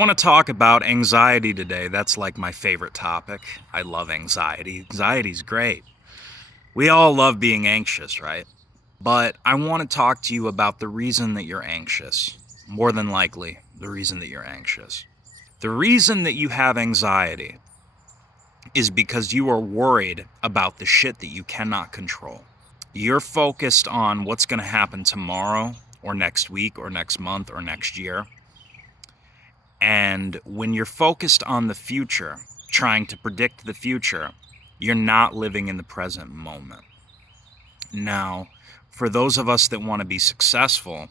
I want to talk about anxiety today. That's like my favorite topic. I love anxiety. Anxiety's great. We all love being anxious, right? But I want to talk to you about the reason that you're anxious. More than likely, the reason that you're anxious. The reason that you have anxiety is because you are worried about the shit that you cannot control. You're focused on what's going to happen tomorrow or next week or next month or next year. And when you're focused on the future, trying to predict the future, you're not living in the present moment. Now, for those of us that want to be successful,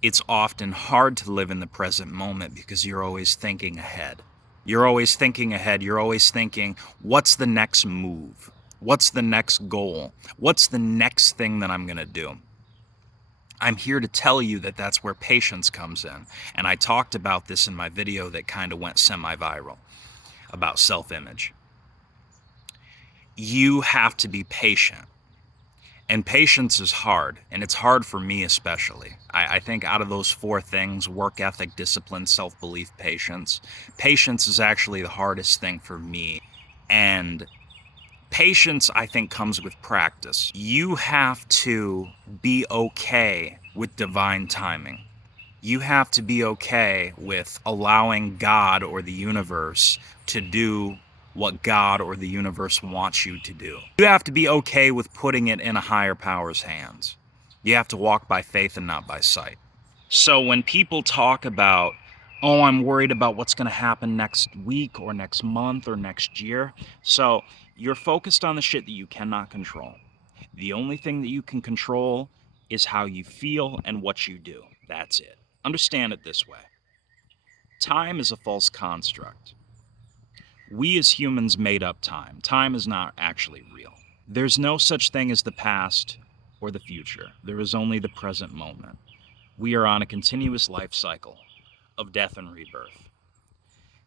it's often hard to live in the present moment because you're always thinking ahead. You're always thinking ahead. You're always thinking, what's the next move? What's the next goal? What's the next thing that I'm going to do? I'm here to tell you that that's where patience comes in. And I talked about this in my video that kind of went semi-viral about self-image. You have to be patient. And patience is hard, and it's hard for me especially. I think out of those four things, work ethic, discipline, self-belief, patience, patience is actually the hardest thing for me. And patience, I think, comes with practice. You have to be okay with divine timing. You have to be okay with allowing God or the universe to do what God or the universe wants you to do. You have to be okay with putting it in a higher power's hands. You have to walk by faith and not by sight. So when people talk about, oh, I'm worried about what's going to happen next week or next month or next year. So you're focused on the shit that you cannot control. The only thing that you can control is how you feel and what you do. That's it. Understand it this way. Time is a false construct. We as humans made up time. Time is not actually real. There's no such thing as the past or the future. There is only the present moment. We are on a continuous life cycle of death and rebirth.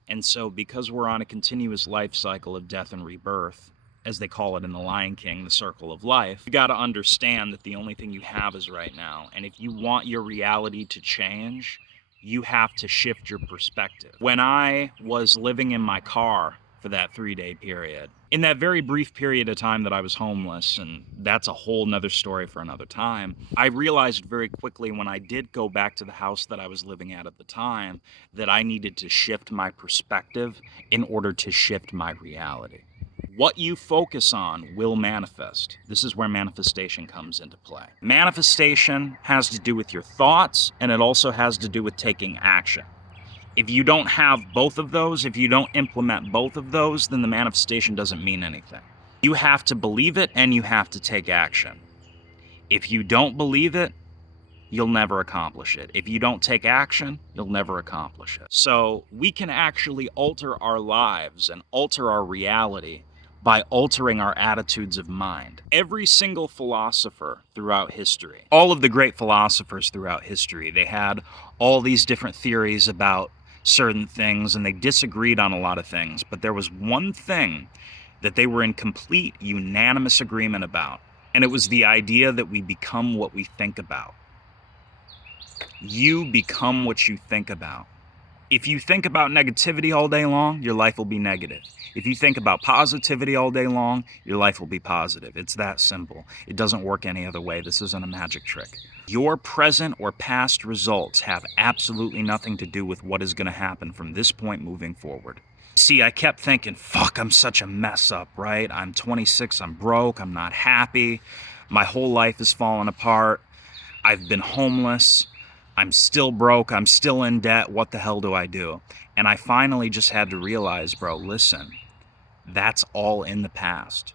And so because we're on a continuous life cycle of death and rebirth, as they call it in The Lion King, the circle of life, you got to understand that the only thing you have is right now. And if you want your reality to change, you have to shift your perspective. When I was living in my car for that 3-day period, in that very brief period of time that I was homeless, and that's a whole nother story for another time, I realized very quickly when I did go back to the house that I was living at the time that I needed to shift my perspective in order to shift my reality. What you focus on will manifest. This is where manifestation comes into play. Manifestation has to do with your thoughts, and it also has to do with taking action. If you don't have both of those, if you don't implement both of those, then the manifestation doesn't mean anything. You have to believe it and you have to take action. If you don't believe it, you'll never accomplish it. If you don't take action, you'll never accomplish it. So we can actually alter our lives and alter our reality by altering our attitudes of mind. Every single philosopher throughout history, all of the great philosophers throughout history, they had all these different theories about certain things and they disagreed on a lot of things, but there was one thing that they were in complete unanimous agreement about, and it was the idea that we become what we think about. You become what you think about. If you think about negativity all day long, your life will be negative. If you think about positivity all day long, your life will be positive. It's that simple. It doesn't work any other way. This isn't a magic trick. Your present or past results have absolutely nothing to do with what is going to happen from this point moving forward. See, I kept thinking, fuck, I'm such a mess up, right? I'm 26, I'm broke, I'm not happy. My whole life is falling apart. I've been homeless. I'm still broke, I'm still in debt, what the hell do I do? And I finally just had to realize, bro, listen, that's all in the past.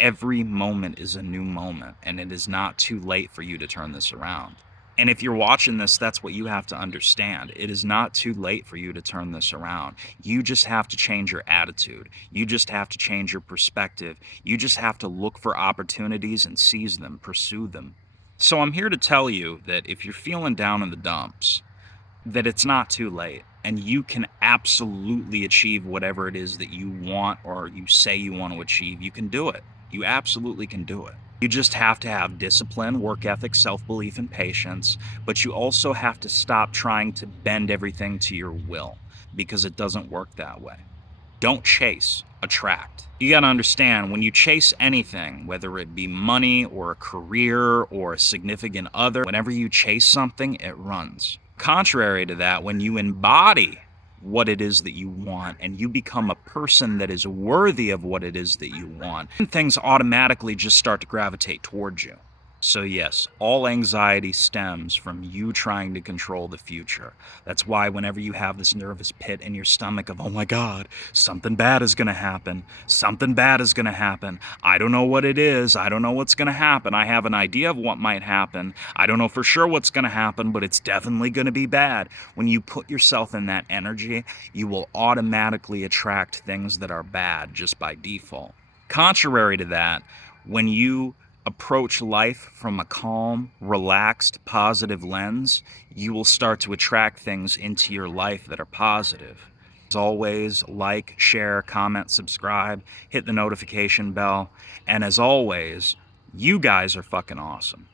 Every moment is a new moment, and it is not too late for you to turn this around. And if you're watching this, that's what you have to understand. It is not too late for you to turn this around. You just have to change your attitude. You just have to change your perspective. You just have to look for opportunities and seize them, pursue them. So I'm here to tell you that if you're feeling down in the dumps, that it's not too late, and you can absolutely achieve whatever it is that you want or you say you want to achieve. You can do it. You absolutely can do it. You just have to have discipline, work ethic, self-belief, and patience, but you also have to stop trying to bend everything to your will, because it doesn't work that way. Don't chase, attract. You gotta understand, when you chase anything, whether it be money or a career or a significant other, whenever you chase something, it runs. Contrary to that, when you embody what it is that you want and you become a person that is worthy of what it is that you want, things automatically just start to gravitate towards you. So yes, all anxiety stems from you trying to control the future. That's why whenever you have this nervous pit in your stomach of, oh my God, something bad is going to happen. Something bad is going to happen. I don't know what it is. I don't know what's going to happen. I have an idea of what might happen. I don't know for sure what's going to happen, but it's definitely going to be bad. When you put yourself in that energy, you will automatically attract things that are bad just by default. Contrary to that, when you approach life from a calm, relaxed, positive lens, you will start to attract things into your life that are positive. As always, like, share, comment, subscribe, hit the notification bell, and as always, you guys are fucking awesome.